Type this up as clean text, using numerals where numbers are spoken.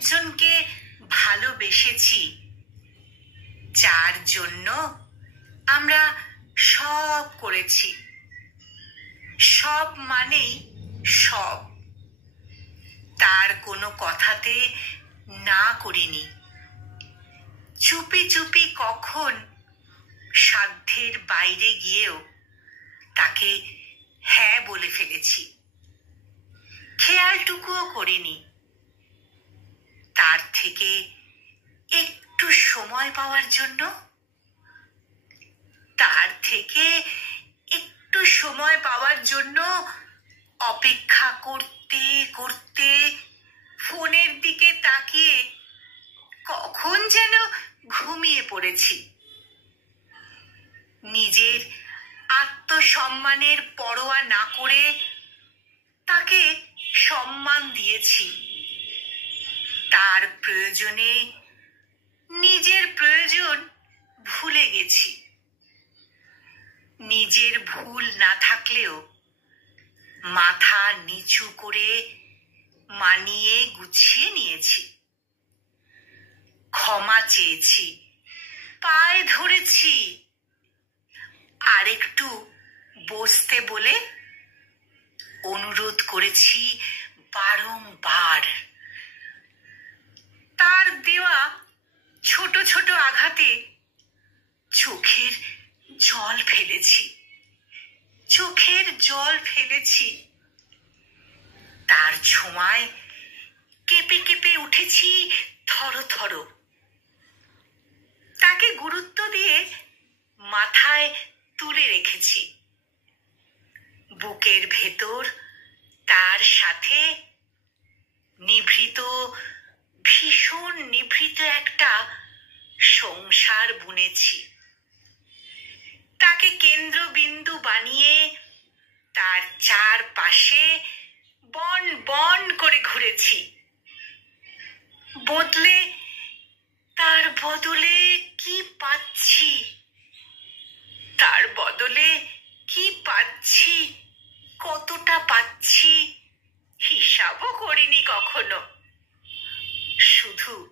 একজনকে ভালোবেসেছি, যার জন্য আমরা সব করেছি। সব মানেই সব। তার কোনো কথাতে না করিনি। চুপি চুপি কখন সাধ্যের বাইরে গিয়েও তাকে হ্যাঁ বলে ফেলেছি। খেয়ালটুকুও করিনি। তার থেকে একটু সময় পাওয়ার জন্য, অপেক্ষা করতে করতে ফোনের দিকে তাকিয়ে কখন যেন ঘুমিয়ে পড়েছি। নিজের আত্মসম্মানের পরোয়া না করে তাকে সম্মান দিয়েছি। তার প্রয়োজনে নিজের প্রয়োজন ভুলে গেছি। নিজের ভুল না থাকলেও মাথা নিচু করে মানিয়ে গুছিয়ে নিয়েছি। ক্ষমা চেয়েছি, পায়ে ধরেছি, আরেকটু বসতে বলে অনুরোধ করেছি বারংবার। তার দেওয়া ছোট ছোট আঘাতে চোখের জল ফেলেছি। তার ছোঁয়ায় কেঁপে কেঁপে উঠেছি থরথর। তাকে গুরুত্ব দিয়ে মাথায় তুলে রেখেছি। বুকের ভেতর তার সাথে ভীষণ নিভৃত একটা সংসার বুনেছি। তাকে কেন্দ্রবিন্দু বানিয়ে তার চারপাশে বন বন করে ঘুরেছি। তার বদলে কি পাচ্ছি, কতটা পাচ্ছি হিসাবও করিনি কখনো। শুধু